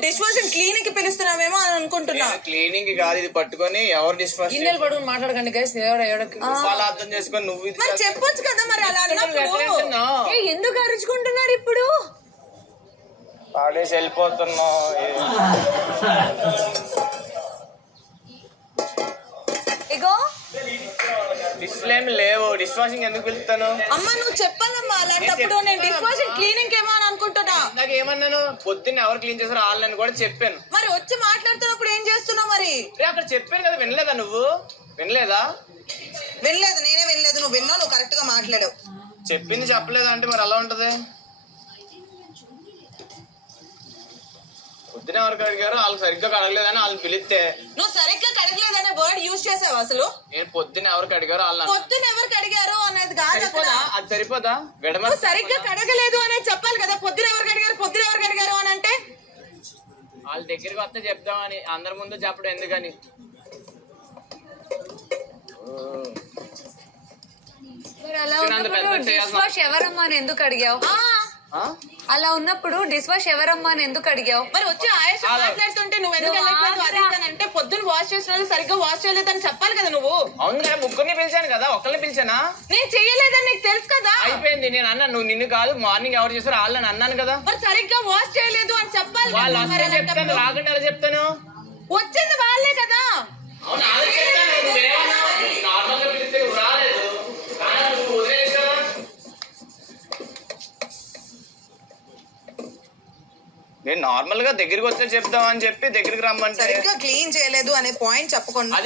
నువ్వు dish washing cleaning కి పిలుస్తున్నావేమో అని అనుకుంటున్నా. క్లీనింగ్ కాదు ఇది పట్టుకొని ఎవరు డిష్ వాష్ గిన్నెలు పడుకుని మాట్లాడకండి గైస్. వాళ్ళు అర్థం చేసుకొని నువ్వు ఇది మరి చెప్పొచ్చు కదా మరి అలా అన్నప్పుడు. ఎందుకు అరుచుకుంటున్నారు ఇప్పుడు? పాడేసి వెళ్ళిపోతున్నావు. ఇగో డిష్లేమి లేవు. డిష్ వాషింగ్ ఎందుకు పిలుస్తాను? అమ్మ నువ్వు చెప్పాలమ్మా అలాంటప్పుడు. నేను డిష్ వాషింగ్ క్లీనింగ్ ఏమో అని అనుకుంటున్నా. నాకు ఏమన్నాను? పొద్దున్న ఎవరు క్లీన్ చేశారో వాళ్ళని కూడా చెప్పాను. మరి వచ్చి మాట్లాడుతున్నప్పుడు ఏం చేస్తున్నావు మరి? అక్కడ చెప్పాను కదా, వినలేదా నువ్వు? వినలేదా? వినలేదు, నేనే వినలేదు. నువ్వు విన్నావు, నువ్వు కరెక్ట్ గా మాట్లాడావు. చెప్పింది చెప్పలేదా అంటే మరి అలా ఉంటది. పొద్దున ఎవరికి అడిగారు వాళ్ళు సరిగ్గా కడగలేదని వాళ్ళని పిలిస్తే నువ్వు సరిగ్గా కడగలేదనే వర్డ్ యూజ్ చేసావు అసలు. నేను పొద్దున ఎవరికి అడిగారు వాళ్ళని. పొద్దున ఎవరికి అడిగారు అనేది కాదు. అది సరిపోదా? నువ్వు సరిగ్గా కడగలేదు అనేది చెప్పాలి కదా. పొద్దున ఎవరికి అడిగారు, పొద్దున ఎవరికి అడిగారు అని అంటే వాళ్ళ దగ్గరికి వస్తే చెప్దామని. అందరి ముందు చెప్పడం ఎందుకని? అలా ఉన్నప్పుడు డిష్ వాష్ ఎవరమ్మా అని ఎందుకు అడిగావు? అలా ఉన్నప్పుడు డిష్ వాష్ ఎవరమ్మా అని ఎందుకు అడిగావు? మరి వచ్చి ఆయేష మాట్లాడుతుంటే నువ్వు ఎందుకు వెళ్ళట్లేదు అది అంటే పొద్దున్న వాష్ చేసిన సరిగ్గా వాష్ చేయలేదని చెప్పాలి కదా నువ్వు. అవును కదా, ముగ్గురిని పిలిచాను కదా, ఒక్కరిని పిలిచానా? నేను చెయ్యలేదని నీకు తెలుసు కదా. అయిపోయింది. నేను అన్నా, నువ్వు నిన్ను కాదు మార్నింగ్ ఎవరు చేశారు వాళ్ళని అన్నాను కదా. మరి సరిగ్గా వాష్ చేయలేదు అని చెప్పాలి. వాళ్ళు వస్తే చెప్తాను, రాకుండా ఎలా చెప్తాను? వచ్చింది వాళ్ళే కదా. నేను నార్మల్ గా దగ్గరికి వస్తే చెప్దాం అని చెప్పి దగ్గరికి రమ్మంటే సరిగ్గా క్లీన్ చేయలేదు అనే పాయింట్ చెప్పకుండా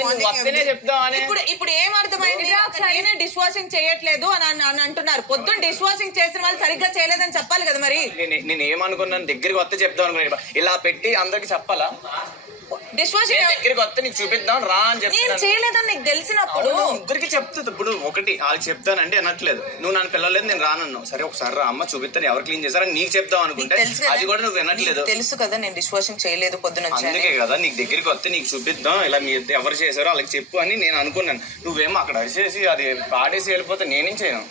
ఇప్పుడు ఏం అర్థమైంది? నేనే డిష్ వాషింగ్ చేయట్లేదు అని అంటున్నారు. పొద్దున్న డిష్ వాషింగ్ చేసిన వాళ్ళు సరిగ్గా చేయలేదని చెప్పాలి కదా. మరి నేను ఏమనుకున్నాను, దగ్గరికి వస్తే చెప్దాం అనుకున్నాను. ఇలా పెట్టి అందరికి చెప్పాలా? డిష్ వాషింగ్ దగ్గరికి వస్తే నీకు చూపిద్దాం రా అని చెప్పి నేను చేయలేదని నీకు తెలిసినప్పుడు ముగ్గురికి చెప్తుంది. ఇప్పుడు ఒకటి వాళ్ళకి చెప్తానంటే అనట్లేదు. నువ్వు నన్ను పిల్లలేదు, నేను రానన్నావు. సరే ఒకసారి రా అమ్మ చూపిస్తాను ఎవరు క్లీన్ చేశారని నీకు చెప్దాం అనుకుంటే అది కూడా నువ్వు వినట్లేదు. తెలుసు కదా నేను డిష్ వాషింగ్ చేయలేదు పొద్దున. అందుకే కదా నీకు దగ్గరికి వస్తే నీకు చూపిద్దాం, ఇలా మీరు ఎవరు చేశారో వాళ్ళకి చెప్పు అని నేను అనుకున్నాను. నువ్వేమో అక్కడ అరిసేసి అది పాడేసి వెళ్ళిపోతే నేనేం చేయను.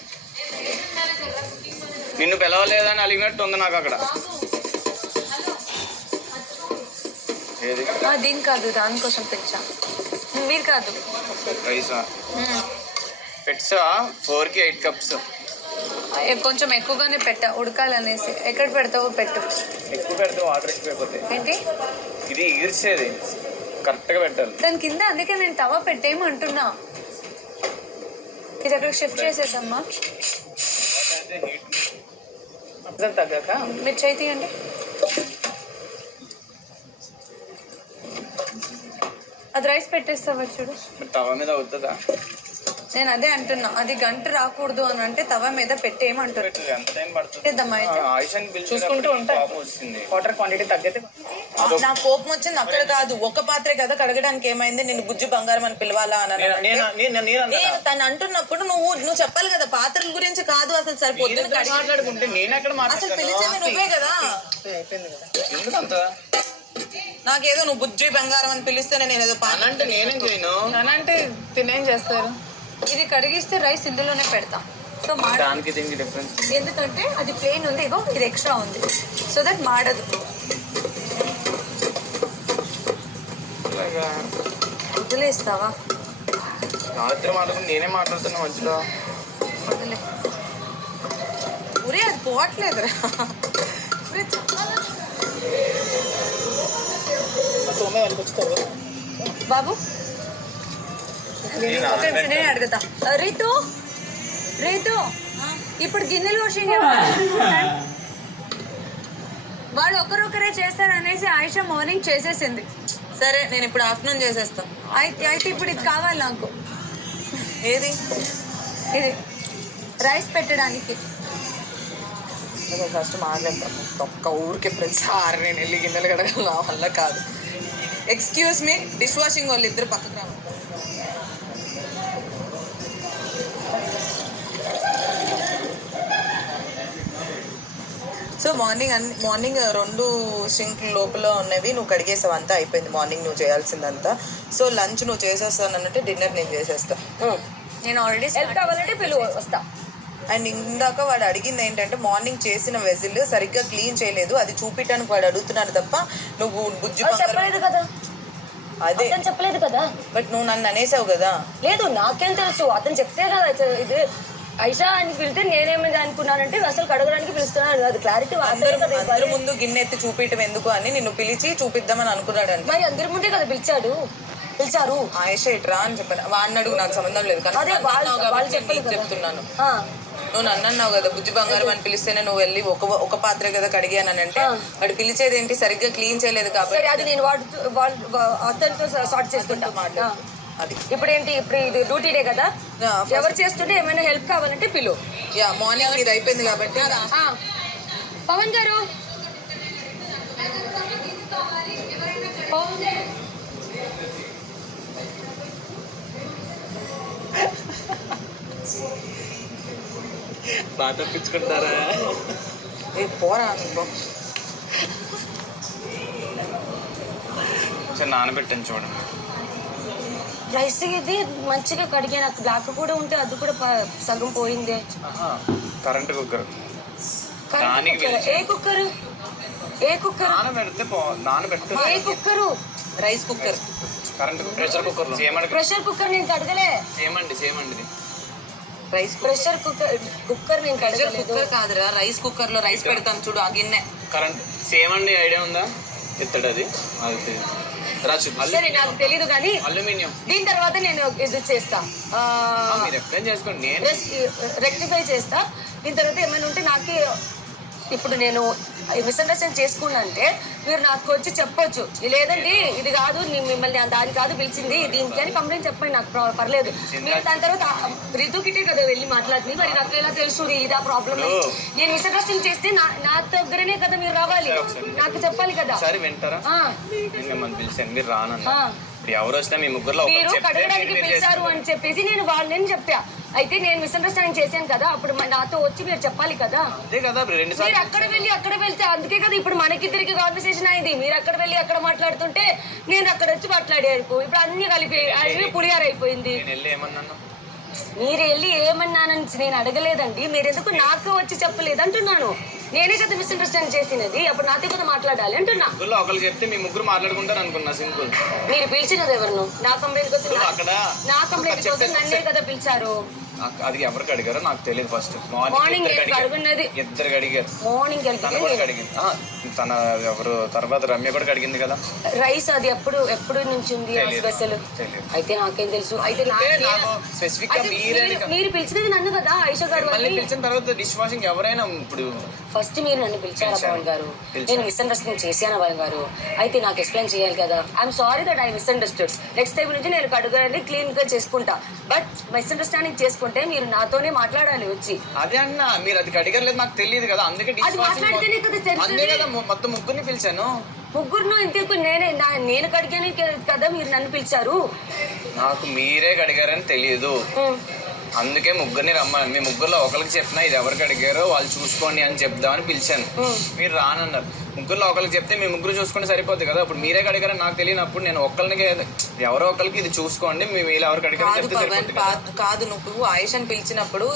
నిన్ను పిలవలేదని అలిగినట్టు ఉంది నాకు అక్కడ. దీని కాదు, దానికోసం పిచ్చా. మీరు కాదు పెట్సా 4 కి 8 కప్స్ కొంచెం ఎక్కువగానే పెట్టా ఉడకాలనేసి. ఎక్కడ పెడతావో పెట్టు. ఎక్కువ పెడితే వాటర్ ఎక్కువైపోతాయి. ఏంటి ఇది ఈర్చేది కరెక్ట్ గా పెట్టాలి దాని కింద. అందుకే నేను తవా పెట్టేయమంటున్నా. ఇది అక్కడికి షిఫ్ట్ చేసేద్దామా? తగ్గాక మీరు చేయి తీయండి. అది రైస్ పెట్టేస్తావా చూడు. తవ మీద అవుతుందా? నేను అదే అంటున్నా, అది గంట రాకూడదు అని అంటే తవ మీద పెట్టేయమంటారు. చూసుకుంటూ ఉంటా. వాటర్ క్వాంటిటీ తగ్గితే నా కోపం వచ్చింది అక్కడ కాదు. ఒక పాత్రే కదా కడగడానికి ఏమైంది? నేను బుజ్జి బంగారం అని పిలవాలా అని తను అంటున్నప్పుడు నువ్వు చెప్పాలి కదా. పాత్రల గురించి కాదు అసలు. సరిపోతుంది మాట్లాడుకుంటే నేను ఎక్కడ అసలు పిలిచేది నువ్వే కదా. నాకేదో నువ్వు బుజ్జి బంగారం అని పిలిస్తేనే నేను ఏదో అంటే నేనేం చేయను. అంటే తినేం చేస్తారు. ఇది కడిగిస్తే రైస్ ఇందులోనే పెడతా. సో దానికి దీనికి డిఫరెన్స్ ఎందుకంటే అది ప్లెయిన్ ఉంది, ఇగో ఇది ఎక్స్ట్రా ఉంది. సో దట్ మాడదు. వదిలేస్తావా? రాత్రి మాట్లాడుకుని నేనే మాట్లాడుతున్నా మధ్యలో. వదిలే. ఊరే అది పోవట్లేదురా. బాబు నేను అడుగుతా. రీతు రీతు ఇప్పుడు గిన్నెలు వాషింగ్ వాళ్ళు ఒకరొకరే చేస్తారు అనేసి ఆయిషా మార్నింగ్ చేసేసింది. సరే నేను ఇప్పుడు ఆఫ్టర్నూన్ చేసేస్తా. అయితే ఇప్పుడు ఇది కావాలి నాకు. ఏది? ఇది రైస్ పెట్టడానికి. ఫస్ట్ మాట్లాడతాను. ఒక్క ఊరికి ప్రతిసారి నేను వెళ్ళి గిన్నెలు కడగల, నా వల్ల కాదు. ఎక్స్క్యూజ్ మీ, డిష్ వాషింగ్ వాళ్ళు ఇద్దరు పక్కకు రావాలి. సో మార్నింగ్ 2 సింక్ లోపల ఉన్నవి నువ్వు కడిగేసావు, అంతా అయిపోయింది. మార్నింగ్ నువ్వు చేయాల్సిందంతా. సో లంచ్ నువ్వు చేసేస్తానంటే డిన్నర్ నేను చేసేస్తా. నేను ఆల్రెడీ కావాలంటే పిలువ వస్తా. అండ్ ఇందాక వాడు అడిగింది ఏంటంటే మార్నింగ్ చేసిన వెజిల్ సరిగ్గా క్లీన్ చేయలేదు, అది చూపించడానికి వాడు అడుగుతున్నాడు తప్ప నువ్వు బుజ్జి చెప్పలేదు కదా, అదే అతను చెప్పలేదు కదా. బట్ నువ్వు నన్ను అనేసావు కదా. లేదు నాకేం తెలుసు, అతను చెప్తే కదా ఇది ఐషా అని పిలిస్తే నేనేమైంది అనుకున్నానంటే అసలు కడగడానికి పిలుస్తున్నాను, అది క్లారిటీ. అందరి ముందు గిన్నె ఎత్తి చూపించడం ఎందుకు అని నిన్ను పిలిచి చూపిద్దామని అనుకున్నాడు అంట. మరి అందరి ముందే కదా పిలిచారు. ఆయేషా ఇట్రా అని చెప్పాను. వాడిని అడుగు, నాకు సంబంధం లేదు కానీ అదే వాళ్ళు చెప్పలేదు కదా. చెప్తున్నాను. నువ్వు నన్ను అన్నావు కదా బుజ్జి బంగారం అని పిలిస్తేనే నువ్వు వెళ్ళి ఒక పాత్ర కదా కడిగానంటే వాడు పిలిచేది ఏంటి, సరిగ్గా క్లీన్ చేయలేదు కాబట్టి అది నేను అతనితో సార్ట్ చేసుకుంటా. అది ఇప్పుడు ఇది డ్యూటీనే కదా, ఎవరు చేస్తుంటే ఏమైనా హెల్ప్ కావాలంటే పిలు. మార్నింగ్ ఇది అయిపోయింది కాబట్టి. పవన్ గారు బాగా తప్పించుకుంటారా? పోరా నానబెట్టాను చూడండి. రైస్ ఇది మంచిగా కడిగా, నాకు బ్లాక్ కూడా ఉంటే అది కూడా సగం పోయిందే. Current cooker. ఏ కుక్కరు? నానబెట్టు. ఏ cooker? Rice cooker. Current pressure cooker. Pressure cooker నేను కడగలే. సేమండి రైస్ ప్రెషర్ కుక్కర్ నేను కడగలేదు. కుక్కర్ కాదురా, రైస్ కుక్కర్ లో రైస్ పెడతాం చూడు ఆ గిన్నె. కరెంట్ సేమండి. ఐడియా ఉందా? ఎత్తడు అది సరే నాకు తెలీదు కానీ అల్యూమినియం. దీని తర్వాత నేను ఇది చేస్తా, మీరు ఎక్స్ప్లెయిన్ చేసుకోండి, రెక్టిఫై చేస్తా. దీని తర్వాత ఏమైనా ఉంటే నాకే, ఇప్పుడు నేను మిస్అండర్స్టాండ్ చేసుకున్నా అంటే మీరు నాకు వచ్చి చెప్పొచ్చు, లేదండి ఇది కాదు మిమ్మల్ని దాని కాదు పిలిచింది దీనికి అని కంప్లైంట్ చెప్పండి, నాకు పర్లేదు. మీరు దాని తర్వాత రితుకిటే కదా వెళ్ళి మాట్లాడింది, మరి నాకు ఎలా తెలుసు ఇదా ప్రాబ్లం? నేను మిస్అండర్స్టాండ్ చేస్తే నా దగ్గరనే కదా మీరు రావాలి, నాకు చెప్పాలి కదా. సరే వింటారా? మిమ్మల్ని పిలిచాను, మీరు రానన్నా. ఎవరు వచ్చినా మీ ముగ్గురులో మీరు కడగడానికి పిలిచారు అని చెప్పేసి నేను వాళ్ళని చెప్పా. అయితే నేను మిస్అండర్స్టాండింగ్ చేశాను కదా, అప్పుడు నాతో వచ్చి మీరు చెప్పాలి కదా. అదే కదా, మీరు అక్కడ వెళ్తే అందుకే కదా ఇప్పుడు మనకిద్దరికి కాన్వర్సేషన్ అయింది. మీరు అక్కడ వెళ్ళి అక్కడ మాట్లాడుతుంటే నేను అక్కడ వచ్చి మాట్లాడారు. ఇప్పుడు అన్ని కలిపి పులిహార అయిపోయింది. మీరు వెళ్ళి ఏమన్నానని నేను అడగలేదండి, మీరు ఎందుకు నాకు వచ్చి చెప్పలేదు అంటున్నాను. నేనే కదా మిస్అండర్స్టాండ్ చేసినది, అప్పుడు నాతో కదా మాట్లాడాలి అంటున్నా. ఒకళ్ళు చెప్తే మీ ముగ్గురు మాట్లాడుకుంటారు అనుకున్నా, సింపుల్. మీరు పిలిచినది ఎవరు? నా కంప్లైంట్ కోసం నన్నే కదా పిలిచారు. అది ఎవరికి అడిగారో నాకు తెలియదు. ఫస్ట్ మార్నింగ్ ఇద్దరు అడిగారు. మార్నింగ్ తన ఎవరు తర్వాత రమ్య కూడా అడిగింది కదా రైస్. అది ఎప్పుడు నుంచి ఉంది స్పెషల్? అయితే నాకేం తెలుసు. అయితే మీరు పిలిచినది నన్ను కదా ఐషా గారు. పిలిచిన తర్వాత డిష్ వాషింగ్ ఎవరైనా ఇప్పుడు ఫస్ట్ మీరు నన్ను పిలిచారా పవన్ గారు? నేను మిస్అండర్స్టాండింగ్ చేశాను పవన్ గారు. అయితే నాకు ఎక్స్ప్లెయిన్ చేయాలి కదా. I'm sorry that I misunderstood. Next time నుంచి నేను కడుగుని క్లీన్ గా చేసుకుంటా. బట్ మిస్అండర్స్టాండింగ్ చేసుకుంటే మీరు నాతోనే మాట్లాడాలి వచ్చి. అదే అన్నా, మీరు అది అడిగలేదు నాకు తెలియదు కదా, అందుకే మొత్తం ముగ్గురిని పిలిచాను. ముగ్గురును ఇంతకు నేను కడిగాను కదా మీరు నన్ను పిలిచారు. నాకు మీరే కడిగారని తెలియదు, అందుకే ముగ్గురిని రమ్మని. మీ ముగ్గురులో ఒకరికి చెప్పినా ఇది ఎవరికి అడిగారో వాళ్ళు చూసుకోండి అని చెప్దామని పిలిచాను. మీరు రానన్నారు. ముగ్గురులో ఒకరికి చెప్తే మీ ముగ్గురు చూసుకుంటే సరిపోతుంది కదా. అప్పుడు మీరే కడిగారని నాకు తెలియనప్పుడు నేను ఒక్కరికి ఎవరో ఒకరికి ఇది చూసుకోండి మీ వీళ్ళు ఎవరికి అడిగారు కాదు. నువ్వు ఆయేషాని పిలిచినప్పుడు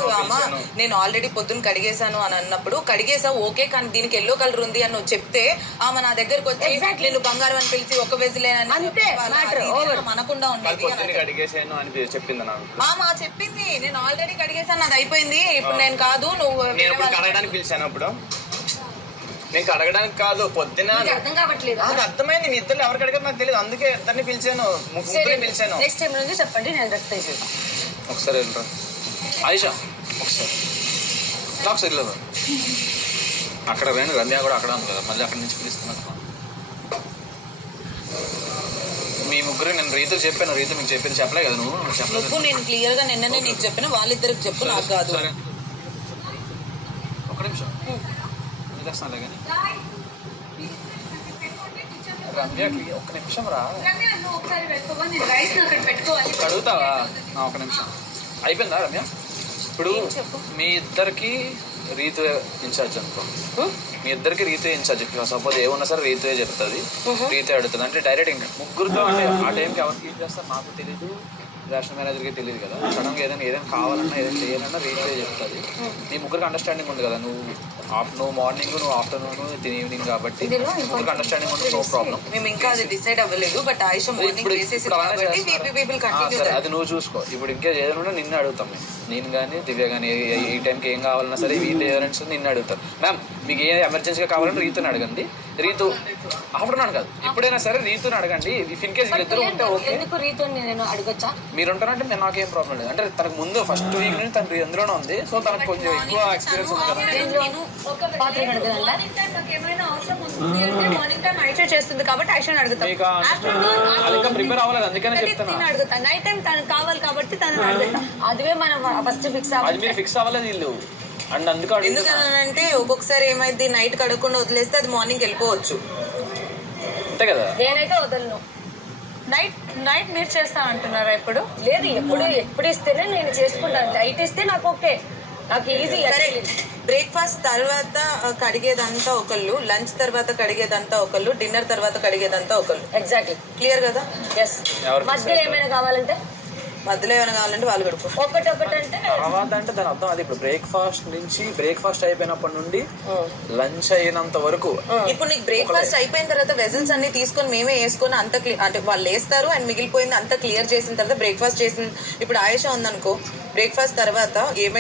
నేను ఆల్రెడీ పొద్దున్న కడిగేశాను అని అన్నప్పుడు కడిగేసావు ఓకే, కానీ దీనికి ఎల్లో కలర్ ఉంది అని నువ్వు చెప్తే ఆమె నా దగ్గరకు వచ్చి నేను బంగారం అని పిలిచి ఒక వెజిలేనని మనకుండా ఉండేది. కడిగేసాను అని చెప్పింది నాకు. చెప్పింది నేను ఆల్రెడీ కడిగేసాను, అది అయిపోయింది. ఇప్పుడు నేను కాదు నువ్వు కడగడానికి పిలిచాను. అప్పుడు నేను కడగడానికి కాదు, పొద్దున అర్థం కావట్లేదు. నాకు అర్థమైంది మీ ఇద్దరు ఎవరికి అడిగారు నాకు తెలియదు, అందుకే ఇద్దరిని పిలిచాను, ముగ్గురిని పిలిచాను. నెక్స్ట్ టైం నుంచి చెప్పండి, నేను రెక్టిఫై చేస్తాను. ఒకసారి వెళ్ళరా ఆయిషా, ఒకసారి వెళ్ళదు అక్కడ రండి. రమ్య కూడా అక్కడ ఉంది కదా, మళ్ళీ అక్కడి నుంచి పిలుస్తున్నాను. మీ ముగ్గురు నేను రీతులు చెప్పాను, రీతు మీకు చెప్పింది చెప్పలే కదా నువ్వు చెప్పలేదు. నేను క్లియర్ గా నిన్ననే నీకు చెప్పిన, వాళ్ళిద్దరికి చెప్పు నాకు కాదు. ఒక నిమిషం చేస్తానులే కానీ రమ్య ఒక్క నిమిషం రా, అడుగుతావా? ఒక నిమిషం అయిపోయిందా రమ్య? ఇప్పుడు మీ ఇద్దరికి రీతు ఇన్ఛార్జ్ అనుకో, మీ ఇద్దరికి రీతు ఇన్ఛార్జ్. సపోజ్ ఏమన్నా సరే రీతుయే చెప్తుంది, రీతే అడుగుతుంది అంటే డైరెక్ట్ ఇంకా ముగ్గురుతో అంటే ఆ టైంకి ఎవరు కీప్ చేస్తారు నాకు తెలియదు, రేషన్ మేనేజర్కి తెలియదు కదా. సడన్గా ఏదైనా కావాలన్నా ఏదైనా చేయాలన్నా రీతే చెప్తుంది. నీ ముగ్గురికి అండర్స్టాండింగ్ ఉంది కదా, నువ్వు మార్నింగ్ నువ్వు ఆఫ్టర్నూన్ ఈవినింగ్ కాబట్టి ముగ్గురికి అండర్స్టాండింగ్ ఉంది, నో ప్రాబ్లం. మేము ఇంకా అది డిసైడ్ అవ్వలేదు, బట్ ఆయుష మార్నింగ్ చేసేసి అది నువ్వు చూసుకో. ఇప్పుడు ఇంకా ఏదైనా నిన్ను అడుగుతాం నేను కానీ దివ్య కానీ ఈ టైంకి ఏం కావాలన్నా సరే వీళ్ళు పేరెంట్స్ నిన్ను అడుగుతారు. మ్యామ్ మీకు ఏ ఎమర్జెన్సీగా కావాలంటే రీతుని అడగండి, రీతు ఆఫ్టర్నూన్ కాదు ఎప్పుడైనా సరే రీతుని అడగండి. ఇఫ్ ఇన్ కేసు ఇద్దరు ఉంటే ఓకే. ఎందుకు రీతుని నేను అడగొచ్చా? మీరు ఉంటారంటే నేను నాకేం ప్రాబ్లం లేదు. అంటే తనకు ముందు ఫస్ట్ వీక్ నుంచి తను అందులోనే ఉంది, సో తనకు కొంచెం ఎక్కువ ఎక్స్పీరియన్స్ ఉంది కదా. పాత్ర అడగదా? మార్నింగ్ టైం ఐషా చేస్తుంది కాబట్టి ఐషాని అడుగుతాం. మీకు అది ఇంకా ప్రిపేర్ అవ్వలేదు అందుకనే చెప్తాను. నేను అడుగుతా, నైట్ టైం తనకు కావాలి కాబట్టి తను అడుగుతా. అదే మనం ఫస్ట్ ఫిక్స్ అది మీరు ఫిక్స్ అవ్వలేదు వీళ్ళు అండ్ అందుకు ఎందుకనంటే ఒక్కొక్కసారి ఏమైంది నైట్ కడగకుండా వదిలేస్తే అది మార్నింగ్ వెళ్ళిపోవచ్చు. అంతే కదా. నేనైతే వదలను. నైట్ మీరు చేస్తా అంటున్నారా? ఇప్పుడు లేదు, ఎప్పుడు ఇస్తేనే నేను చేసుకుంటాను. నైట్ ఇస్తే నాకు ఓకే, నాకు ఈజీ. బ్రేక్ఫాస్ట్ తర్వాత కడిగేదంతా ఒకళ్ళు, లంచ్ తర్వాత కడిగేదంతా ఒకళ్ళు, డిన్నర్ తర్వాత కడిగేదంతా ఒకళ్ళు. ఎగ్జాక్ట్లీ క్లియర్ కదా? ఎస్. మధ్యలో ఏమైనా కావాలంటే మధ్యలో ఏమైనా కావాలంటే వాళ్ళు కడుకో. ఒకటి అంటే తర్వాత అంటే దాని అర్థం అది ఇప్పుడు బ్రేక్ఫాస్ట్ అయిపోయినప్పటి నుండి లంచ్ అయినంత వరకు. ఇప్పుడు నీకు బ్రేక్ఫాస్ట్ అయిపోయిన తర్వాత వెజల్స్ అన్ని తీసుకొని మేమే వేసుకొని అంత అంటే వాళ్ళు వేస్తారు అండ్ మిగిలిపోయింది అంతా క్లియర్ చేసిన తర్వాత బ్రేక్ఫాస్ట్ చేసిన ఇప్పుడు ఆయుష ఉందనుకో, బ్రేక్ఫాస్ట్ తర్వాత ఏమైనా